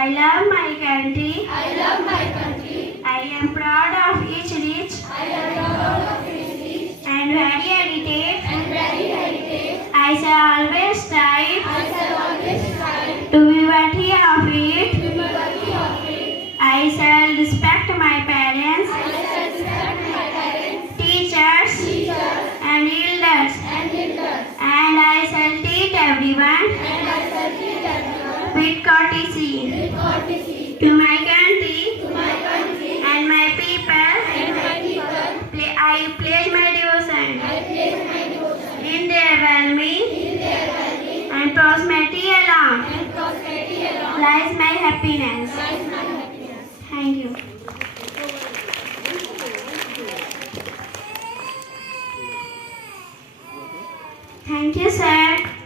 I love my country. I love my country. I am proud of each rich I am proud of its rich and very heritage. and very heritage. I shall always strive I shall always strive to be worthy of it. to be worthy of it. I shall respect my parents, I shall respect my parents, teachers, teachers, and elders, and elders, and I shall treat everyone and I shall treat everyone with courtesy. with courtesy. To my country To my country and my people, and my people, I pledge my devotion. I place my devotion. In their well-being In their well-being and prosperity alone and prosperity alone lies my happiness. lies my happiness. Thank you. Thank you, sir.